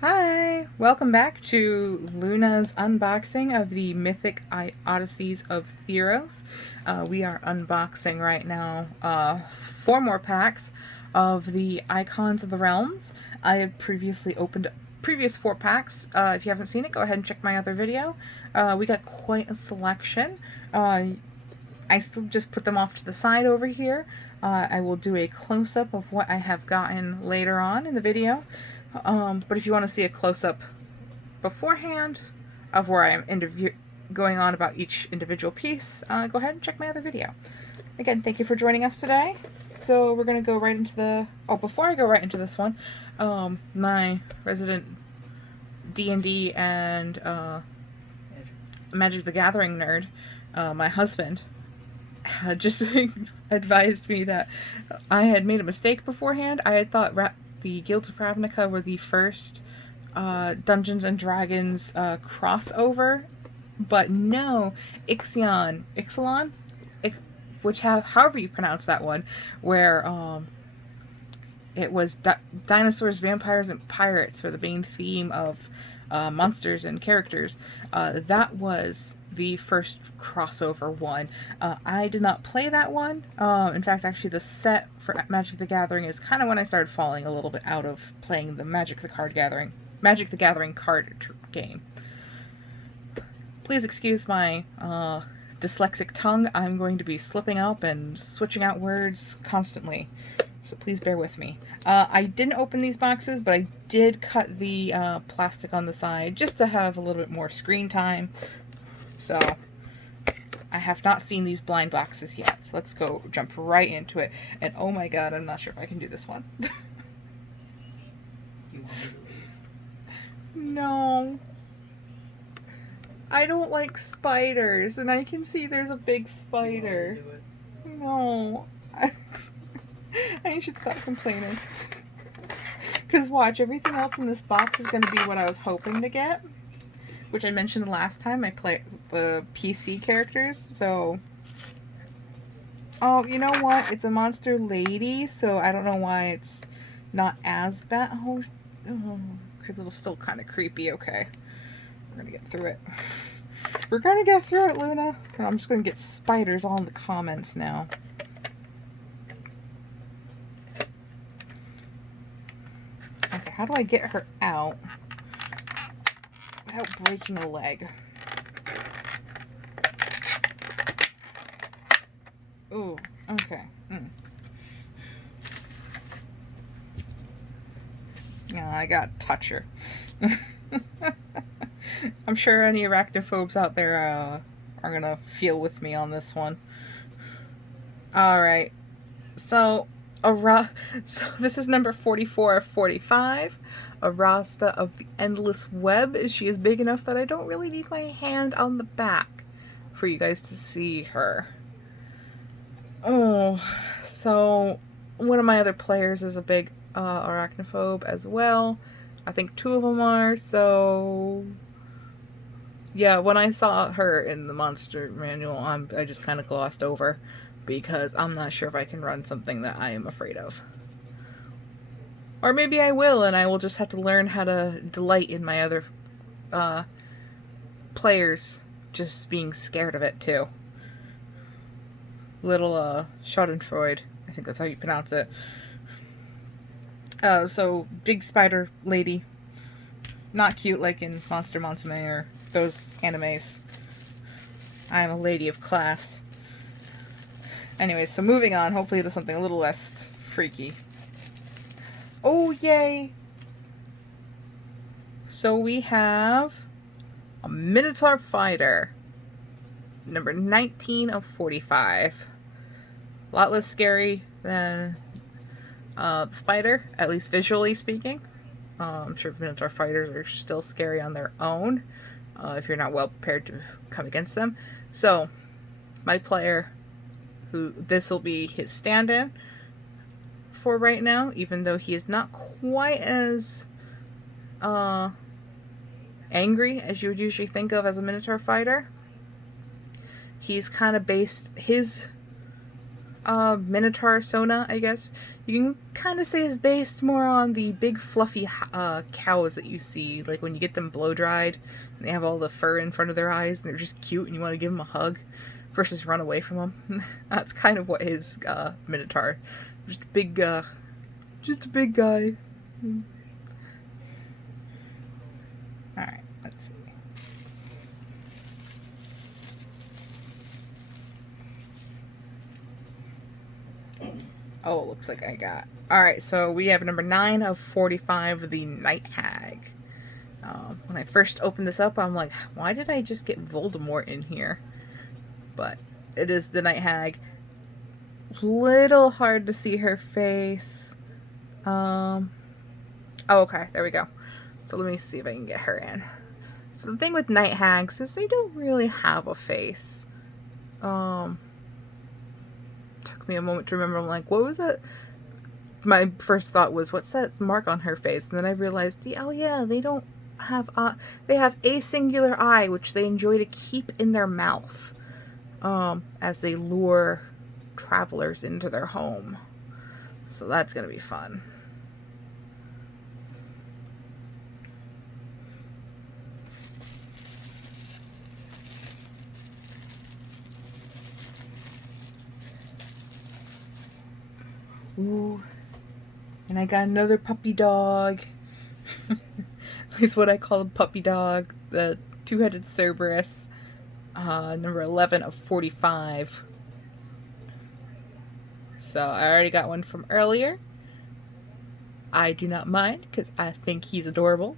Hi! Welcome back to Luna's unboxing of the Mythic Odysseys of Theros. We are unboxing right now 4 more packs of the Icons of the Realms. I have previously opened previous 4 packs. If you haven't seen it, go ahead and check my other video. We got quite a selection. I still just put them off to the side over here. I will do a close-up of what I have gotten later on in the video. But if you want to see a close-up beforehand of where I'm going on about each individual piece, go ahead and check my other video. Again, thank you for joining us today. So we're going to go right into the... Oh, before I go right into this one, my resident D&D and Magic the Gathering nerd, my husband, had just advised me that I had made a mistake beforehand. I had thought the Guilds of Ravnica were the first Dungeons and Dragons crossover, but no, Ixalan, however you pronounce that one, where it was dinosaurs, vampires, and pirates were the main theme of monsters and characters. That was the first crossover one. I did not play that one. In fact, actually the set for Magic the Gathering is kind of when I started falling a little bit out of playing the Magic the Gathering card game. Please excuse my dyslexic tongue. I'm going to be slipping up and switching out words constantly, so please bear with me. I didn't open these boxes, but I did cut the plastic on the side just to have a little bit more screen time. So I have not seen these blind boxes yet, so let's go jump right into it. And oh my god, I'm not sure if I can do this one. No. I don't like spiders, and I can see there's a big spider. No. I should stop complaining. Because watch, everything else in this box is going to be what I was hoping to get, which I mentioned the last time I played the PC characters. So, oh, you know what? It's a monster lady, so I don't know why it's not as bad. Oh, because it'll still kind of creepy. Okay, we're gonna get through it. We're gonna get through it, Luna. And I'm just gonna get spiders all in the comments now. Okay, how do I get her out without breaking a leg? Ooh, okay. Yeah, I gotta touch her. I'm sure any arachnophobes out there are gonna feel with me on this one. Alright, so this is number 44 of 45. Arasta of the Endless Web. She is big enough that I don't really need my hand on the back for you guys to see her. Oh, so one of my other players is a big arachnophobe as well. I think 2 of them are, so yeah, when I saw her in the monster manual, I just kind of glossed over because I'm not sure if I can run something that I am afraid of. Or maybe I will, and I will just have to learn how to delight in my other players just being scared of it too. Little Schadenfreude, I think that's how you pronounce it. So big spider lady, not cute like in Monster Monsume or those animes. I am a lady of class. Anyways, so moving on, hopefully to something a little less freaky. Oh, yay! So we have a Minotaur Fighter, number 19 of 45. A lot less scary than the spider, at least visually speaking. I'm sure Minotaur Fighters are still scary on their own if you're not well prepared to come against them. So, my player, who this will be his stand-in for right now, even though he is not quite as angry as you would usually think of as a Minotaur fighter. He's kind of based his Minotaur Sona, I guess. You can kind of say is based more on the big fluffy cows that you see, like when you get them blow dried and they have all the fur in front of their eyes and they're just cute and you want to give them a hug versus run away from them. That's kind of what his Minotaur, just a big guy. All right, let's see. Oh, it looks like I got. Alright, so we have number 9 of 45, the Night Hag. When I first opened this up, I'm like, why did I just get Voldemort in here? But it is the Night Hag. Little hard to see her face. Oh, okay, there we go. So let me see if I can get her in. So the thing with Night Hags is they don't really have a face. Took me a moment to remember. I'm like, what was that? My first thought was, what's that mark on her face? And then I realized, oh yeah, they don't have they have a singular eye, which they enjoy to keep in their mouth, as they lure travelers into their home. So that's gonna be fun. Ooh. And I got another puppy dog. Is what I call a puppy dog. The two-headed Cerberus. Number 11 of 45. So I already got one from earlier. I do not mind because I think he's adorable.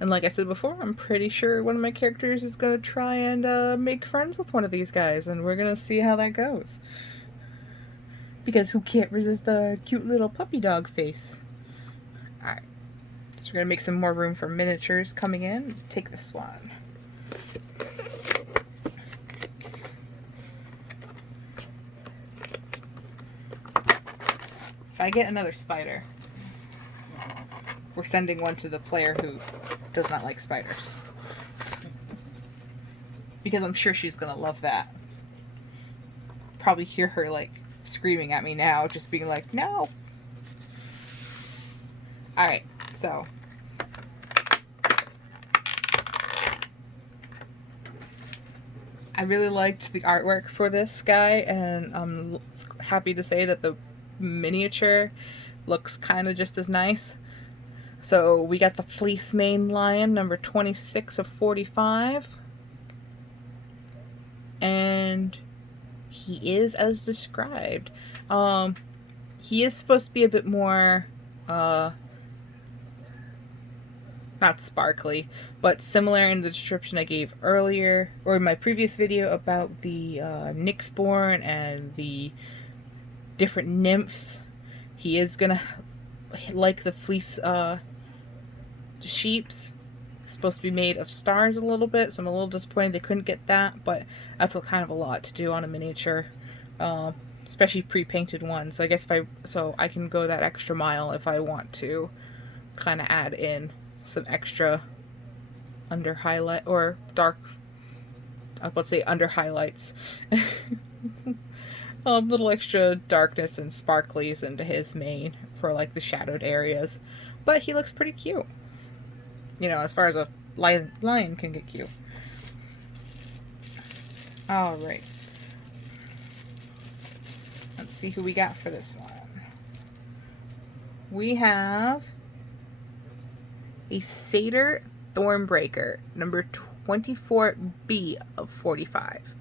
And like I said before, I'm pretty sure one of my characters is going to try and make friends with one of these guys. And we're going to see how that goes. Because who can't resist a cute little puppy dog face? Alright. So we're going to make some more room for miniatures coming in. Take this one. If I get another spider, we're sending one to the player who does not like spiders. Because I'm sure she's going to love that. Probably hear her like screaming at me now, just being like, no. Alright, so I really liked the artwork for this guy, and I'm happy to say that the miniature looks kind of just as nice. So we got the Fleece Mane Lion, number 26 of 45. And he is as described. He is supposed to be a bit more, not sparkly, but similar in the description I gave earlier, or in my previous video about the Nyxborn and the different nymphs. He is gonna, like the fleece sheeps, supposed to be made of stars a little bit, so I'm a little disappointed they couldn't get that, but that's kind of a lot to do on a miniature, especially pre-painted one. So I guess I can go that extra mile if I want to kind of add in some extra under highlight or dark, let's say under highlights, little extra darkness and sparklies into his mane for like the shadowed areas. But he looks pretty cute. You know, as far as a lion can get cute. Alright. Let's see who we got for this one. We have a Satyr Thornbreaker, number 24B of 45.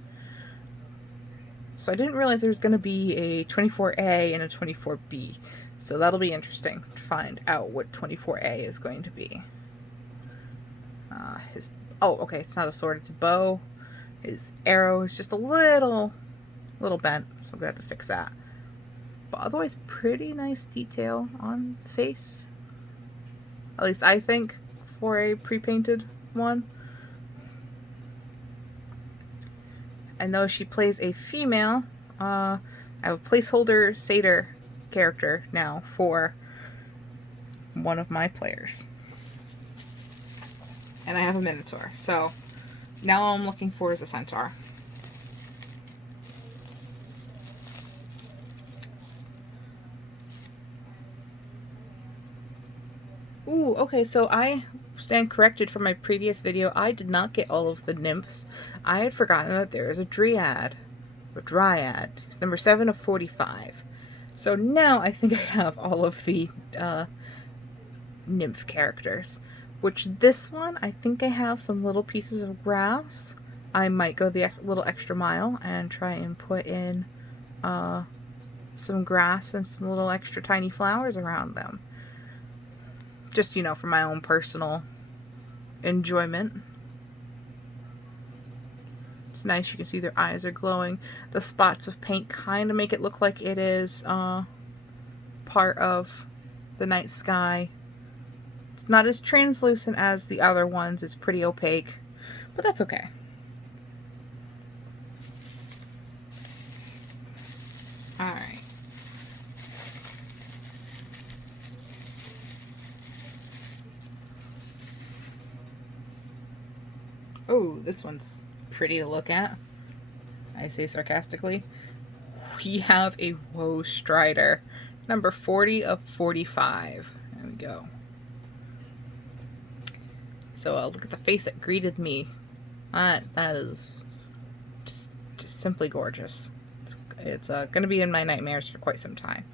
So I didn't realize there was going to be a 24A and a 24B. So that'll be interesting to find out what 24A is going to be. Okay, it's not a sword, it's a bow. His arrow is just a little bent, so I'm gonna have to fix that. But otherwise, pretty nice detail on the face. At least I think, for a pre-painted one. And though she plays a female, I have a placeholder satyr character now for one of my players. And I have a minotaur, so now all I'm looking for is a centaur. Ooh, okay, so I stand corrected from my previous video. I did not get all of the nymphs. I had forgotten that there is a dryad, or dryad. It's number 7 of 45. So now I think I have all of the nymph characters. Which this one, I think I have some little pieces of grass. I might go the little extra mile and try and put in some grass and some little extra tiny flowers around them. Just, you know, for my own personal enjoyment. It's nice, you can see their eyes are glowing. The spots of paint kind of make it look like it is part of the night sky. It's not as translucent as the other ones, it's pretty opaque, but that's okay. Alright. Oh, this one's pretty to look at, I say sarcastically. We have a Woe Strider, number 40 of 45. There we go. So look at the face that greeted me. That is just simply gorgeous. It's gonna be in my nightmares for quite some time.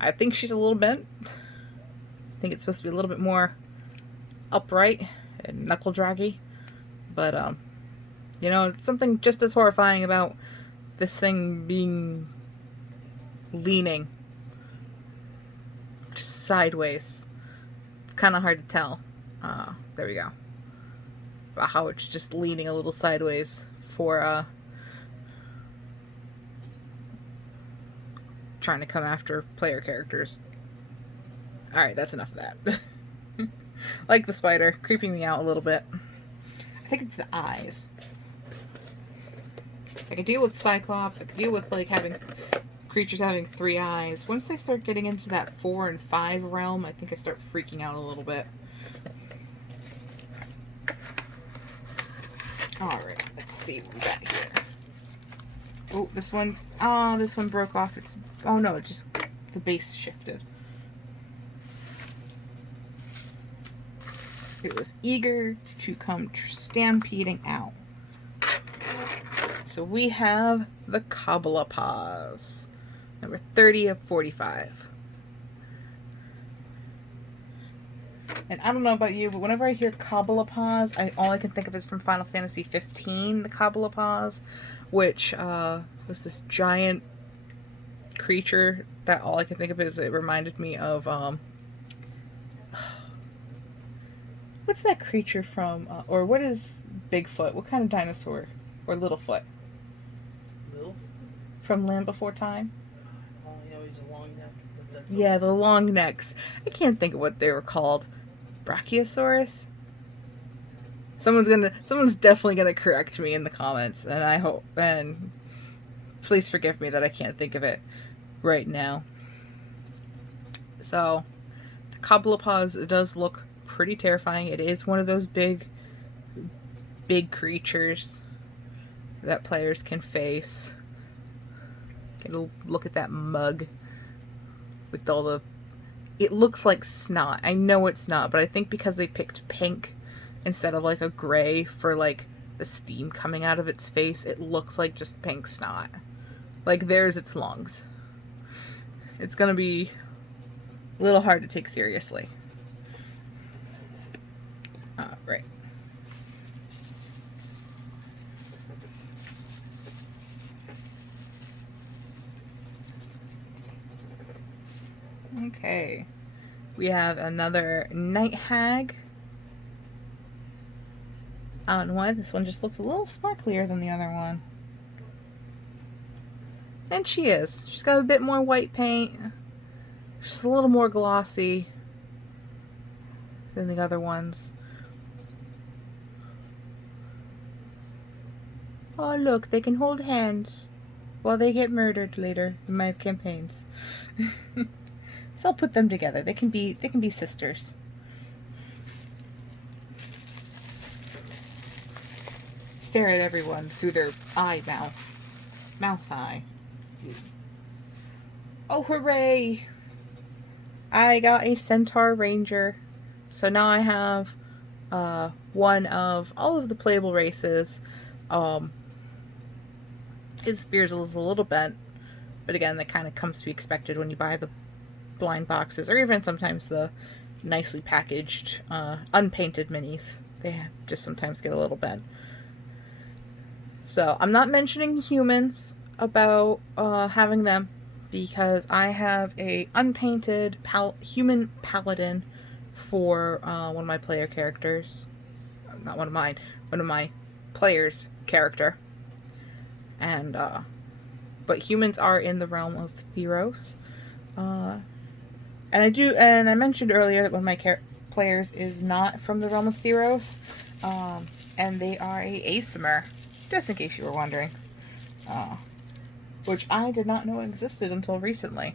I think she's a little bent. I think it's supposed to be a little bit more upright and knuckle draggy. But, you know, something just as horrifying about this thing being leaning just sideways. It's kind of hard to tell. There we go. How it's just leaning a little sideways for, trying to come after player characters. Alright, that's enough of that. Like the spider, creeping me out a little bit. I think it's the eyes. I can deal with Cyclops, I can deal with like having creatures having 3 eyes. Once I start getting into that 4 and 5 realm, I think I start freaking out a little bit. Alright, let's see what we got here. Oh, this one broke off. Oh no, it just, the base shifted. It was eager to come stampeding out. So we have the Cobblepause, number 30 of 45. And I don't know about you, but whenever I hear Cobblepause, all I can think of is from Final Fantasy 15, the Cobblepause, which was this giant creature that all I can think of is it reminded me of what's that creature from or what is Bigfoot? What kind of dinosaur? Or Littlefoot? Little? From Land Before Time? Oh, yeah, he's a long neck. Yeah, the long necks. I can't think of what they were called. Brachiosaurus? Someone's definitely gonna correct me in the comments, and I hope, and please forgive me that I can't think of it right now. So, the Cobblepause does look pretty terrifying. It is one of those big creatures that players can face. Get a look at that mug with all the... It looks like snot. I know it's not, but I think because they picked pink instead of like a gray for like the steam coming out of its face, it looks like just pink snot. Like there's its lungs. It's gonna be a little hard to take seriously. Right. Okay. We have another Night Hag. I don't know why this one just looks a little sparklier than the other one. And she is. She's got a bit more white paint. She's a little more glossy than the other ones. Oh look, they can hold hands while they get murdered later in my campaigns. So I'll put them together. They can be sisters. Stare at everyone through their mouth eye. Oh hooray! I got a Centaur Ranger So now I have one of all of the playable races. His spears is a little bent, but again, that kind of comes to be expected when you buy the blind boxes, or even sometimes the nicely packaged, unpainted minis. They just sometimes get a little bent. So I'm not mentioning humans about having them because I have a unpainted human paladin for one of my player characters. Not one of mine, one of my players' character. And but humans are in the realm of Theros. And I mentioned earlier that one of my players is not from the realm of Theros, and they are a Aesimer, just in case you were wondering, which I did not know existed until recently.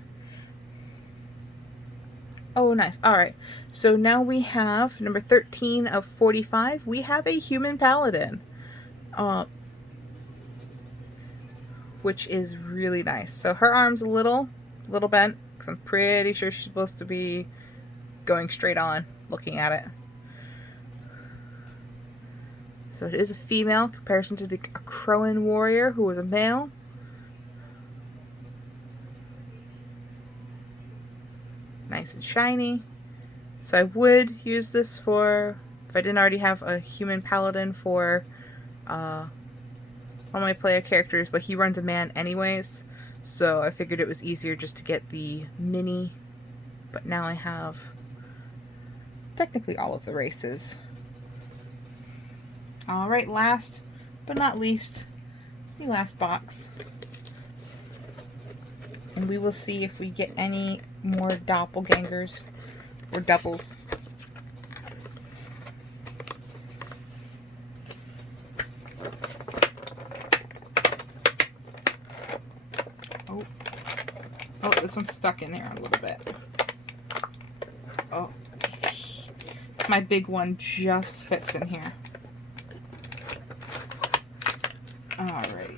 Oh, nice. All right. So now we have number 13 of 45. We have a human paladin, which is really nice. So her arm's a little bent because I'm pretty sure she's supposed to be going straight on looking at it. So it is a female in comparison to the Crowan warrior who was a male. Nice and shiny. So I would use this for, if I didn't already have a human paladin for one of my player characters, but he runs a man anyways, so I figured it was easier just to get the mini. But now I have technically all of the races. Alright, last but not least, the last box. And we will see if we get any more doppelgangers or doubles. Oh, this one's stuck in there a little bit. Oh, my big one just fits in here. Alright.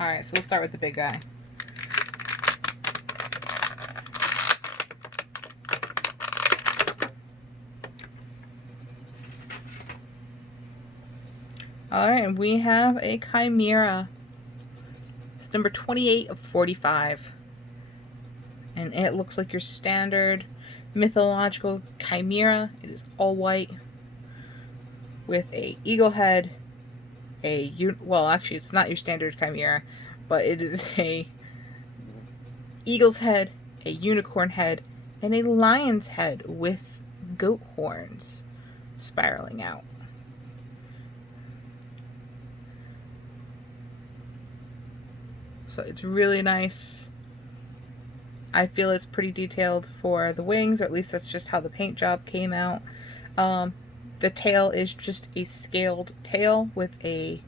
Alright, so we'll start with the big guy. Alright, and we have a Chimera. It's number 28 of 45. And it looks like your standard mythological Chimera. It is all white with a eagle head, well, actually it's not your standard Chimera, but it is a eagle's head, a unicorn head, and a lion's head with goat horns spiraling out. So it's really nice. I feel it's pretty detailed for the wings, or at least that's just how the paint job came out. The tail is just a scaled tail with a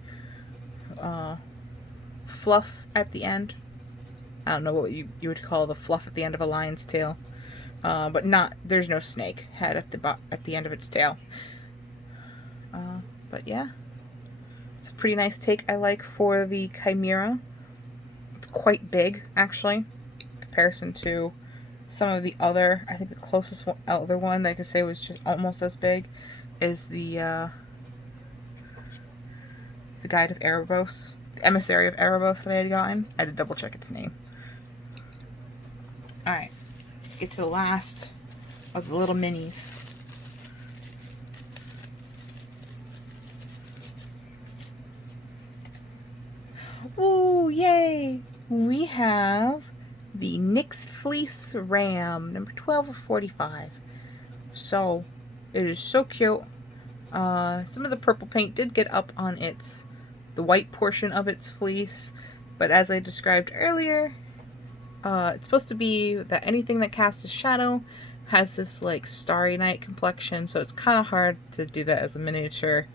fluff at the end. I don't know what you would call the fluff at the end of a lion's tail, but there's no snake head at the end of its tail. But yeah, it's a pretty nice take I like for the Chimera. It's quite big actually in comparison to some of the other. I think the closest other one that I could say was just almost as big is the Guide of Erebos, the Emissary of Erebos that I had gotten. I had to double check its name. Alright, get to the last of the little minis. Ooh, yay! We have the Nyx Fleece Ram, number 12 of 45. So, it is so cute. Some of the purple paint did get up on the white portion of its fleece, but as I described earlier, it's supposed to be that anything that casts a shadow has this like starry night complexion, so it's kind of hard to do that as a miniature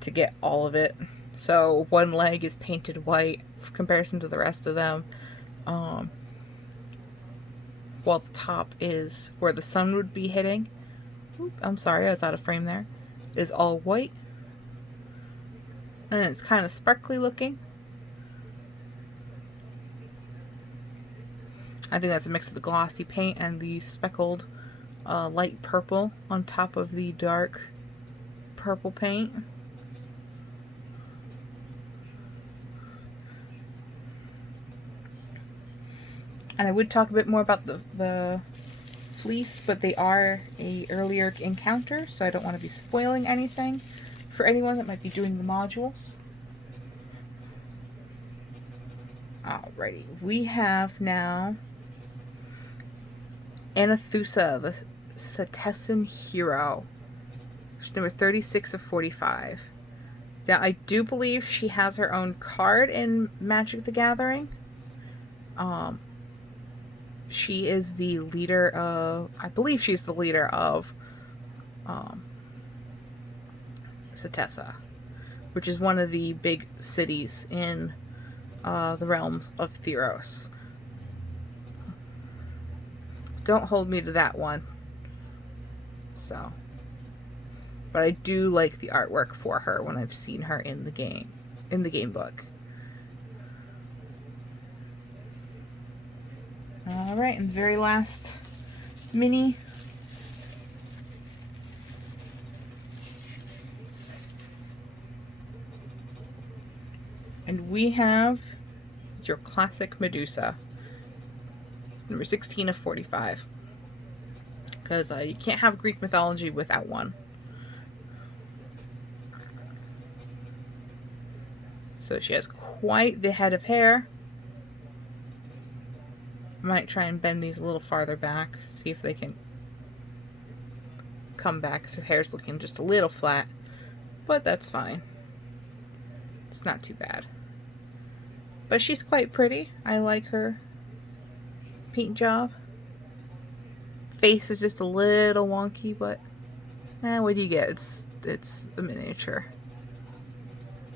to get all of it. So one leg is painted white in comparison to the rest of them, while the top is where the sun would be hitting. Oop, I'm sorry, I was out of frame there. Is all white, and it's kind of sparkly looking. I think that's a mix of the glossy paint and the speckled light purple on top of the dark purple paint. And I would talk a bit more about the fleece, but they are a earlier encounter, so I don't want to be spoiling anything for anyone that might be doing the modules. Alrighty, we have now Anathusa, the Setessan hero. She's number 36 of 45. Now, I do believe she has her own card in Magic the Gathering. She is the leader of, I believe she's the leader of Setessa, which is one of the big cities in the realms of Theros. Don't hold me to that one. So, but I do like the artwork for her when I've seen her in the game book. Alright, and the very last mini. And we have your classic Medusa. It's number 16 of 45. Because you can't have Greek mythology without one. So she has quite the head of hair. I might try and bend these a little farther back, see if they can come back, because her hair's looking just a little flat, but that's fine. It's not too bad. But she's quite pretty. I like her paint job. Face is just a little wonky, but what do you get? It's a miniature.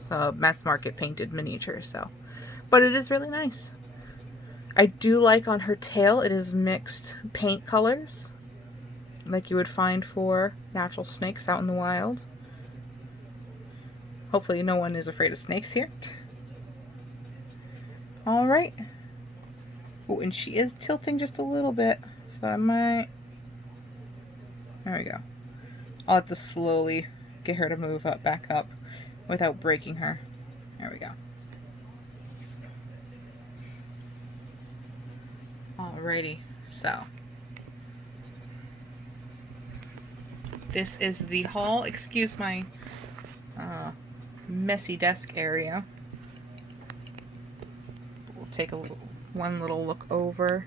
It's a mass market painted miniature, so. But it is really nice. I do like on her tail, it is mixed paint colors, like you would find for natural snakes out in the wild. Hopefully no one is afraid of snakes here. Alright. Oh, and she is tilting just a little bit, so I might... There we go. I'll have to slowly get her to move back up without breaking her. There we go. Alrighty, so this is the haul. Excuse my messy desk area. We'll take one little look over.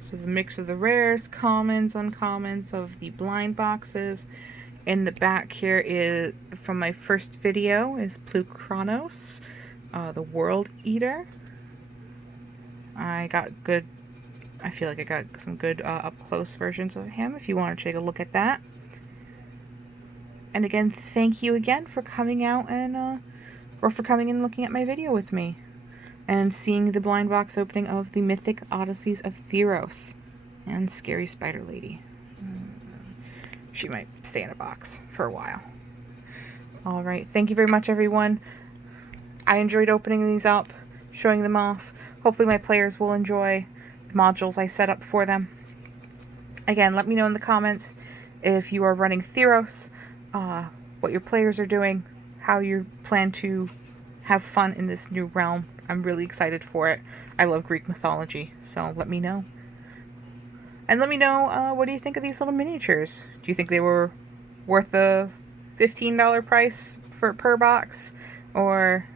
So the mix of the rares, commons, uncommons of the blind boxes. In the back here is, from my first video, is Pluchronos, the World Eater. I feel like I got some good up-close versions of him if you want to take a look at that. And again, thank you again for coming out and, or for coming and looking at my video with me. And seeing the blind box opening of the Mythic Odysseys of Theros and Scary Spider Lady. She might stay in a box for a while. Alright, thank you very much, everyone. I enjoyed opening these up, showing them off. Hopefully my players will enjoy the modules I set up for them. Again, let me know in the comments if you are running Theros, what your players are doing, how you plan to have fun in this new realm. I'm really excited for it. I love Greek mythology, so let me know. And let me know, what do you think of these little miniatures? Do you think they were worth the $15 price per box? Or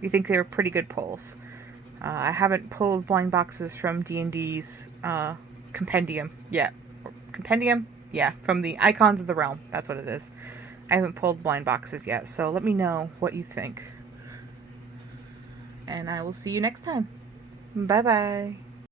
do you think they were pretty good pulls? I haven't pulled blind boxes from D&D's compendium yet. Compendium? Yeah, from the Icons of the Realm. That's what it is. I haven't pulled blind boxes yet, so let me know what you think. And I will see you next time. Bye-bye.